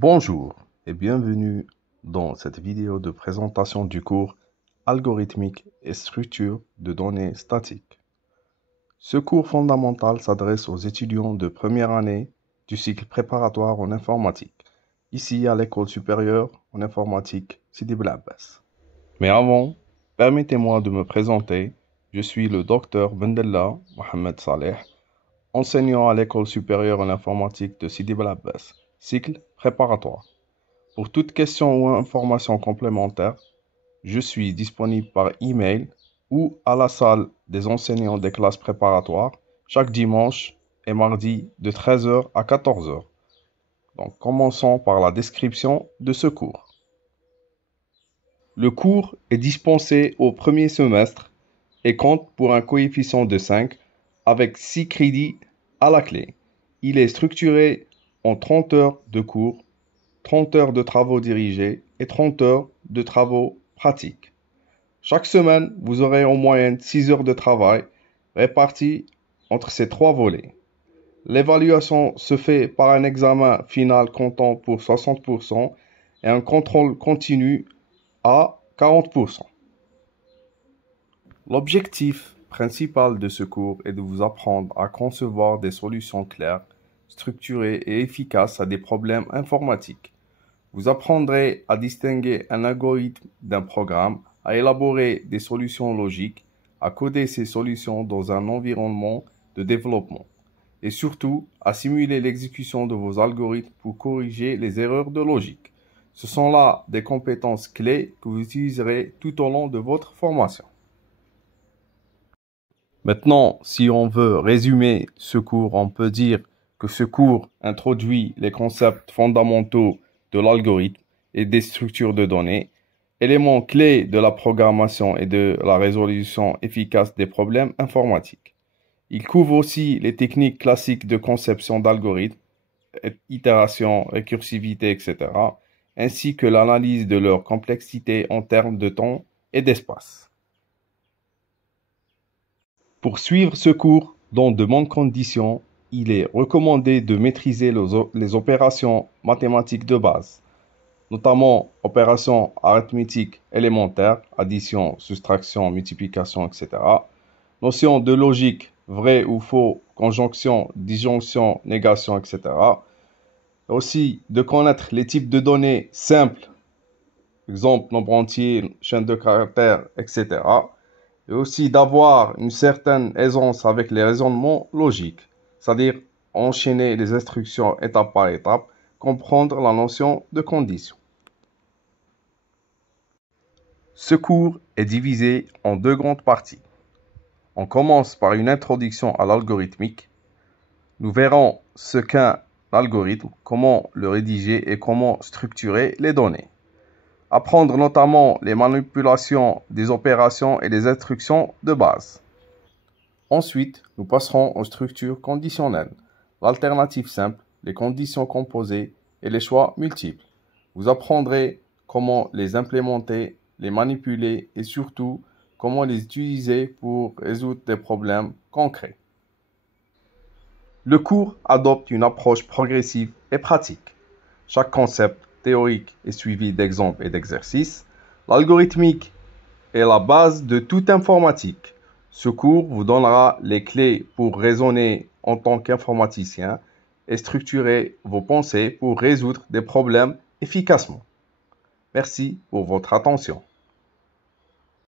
Bonjour et bienvenue dans cette vidéo de présentation du cours Algorithmique et structure de données statiques. Ce cours fondamental s'adresse aux étudiants de première année du cycle préparatoire en informatique, ici à l'École supérieure en informatique Sidi Bel Abbas. Mais avant, permettez-moi de me présenter. Je suis le docteur Bendellah Mohamed Saleh, enseignant à l'École supérieure en informatique de Sidi Bel Abbas, cycle préparatoire. Pour toute question ou information complémentaire, je suis disponible par email ou à la salle des enseignants des classes préparatoires chaque dimanche et mardi de 13 h à 14 h. Donc, commençons par la description de ce cours. Le cours est dispensé au premier semestre et compte pour un coefficient de 5 avec 6 crédits à la clé. Il est structuré en 30 heures de cours, 30 heures de travaux dirigés et 30 heures de travaux pratiques. Chaque semaine, vous aurez en moyenne 6 heures de travail réparties entre ces trois volets. L'évaluation se fait par un examen final comptant pour 60% et un contrôle continu à 40%. L'objectif principal de ce cours est de vous apprendre à concevoir des solutions claires, structurées et efficaces à des problèmes informatiques. Vous apprendrez à distinguer un algorithme d'un programme, à élaborer des solutions logiques, à coder ces solutions dans un environnement de développement et surtout à simuler l'exécution de vos algorithmes pour corriger les erreurs de logique. Ce sont là des compétences clés que vous utiliserez tout au long de votre formation. Maintenant, si on veut résumer ce cours, on peut dire que ce cours introduit les concepts fondamentaux de l'algorithme et des structures de données, éléments clés de la programmation et de la résolution efficace des problèmes informatiques. Il couvre aussi les techniques classiques de conception d'algorithmes, itération, récursivité, etc., ainsi que l'analyse de leur complexité en termes de temps et d'espace. Pour suivre ce cours dans de bonnes conditions, il est recommandé de maîtriser les opérations mathématiques de base, notamment opérations arithmétiques élémentaires, addition, soustraction, multiplication, etc. Notions de logique, vrai ou faux, conjonction, disjonction, négation, etc. Aussi de connaître les types de données simples, exemple nombre entier, chaîne de caractères, etc. Et aussi d'avoir une certaine aisance avec les raisonnements logiques, c'est-à-dire enchaîner les instructions étape par étape, comprendre la notion de condition. Ce cours est divisé en deux grandes parties. On commence par une introduction à l'algorithmique. Nous verrons ce qu'est l'algorithme, comment le rédiger et comment structurer les données. Apprendre notamment les manipulations des opérations et des instructions de base. Ensuite, nous passerons aux structures conditionnelles, l'alternative simple, les conditions composées et les choix multiples. Vous apprendrez comment les implémenter, les manipuler et surtout comment les utiliser pour résoudre des problèmes concrets. Le cours adopte une approche progressive et pratique. Chaque concept théorique est suivi d'exemples et d'exercices. L'algorithmique est la base de toute informatique. Ce cours vous donnera les clés pour raisonner en tant qu'informaticien et structurer vos pensées pour résoudre des problèmes efficacement. Merci pour votre attention.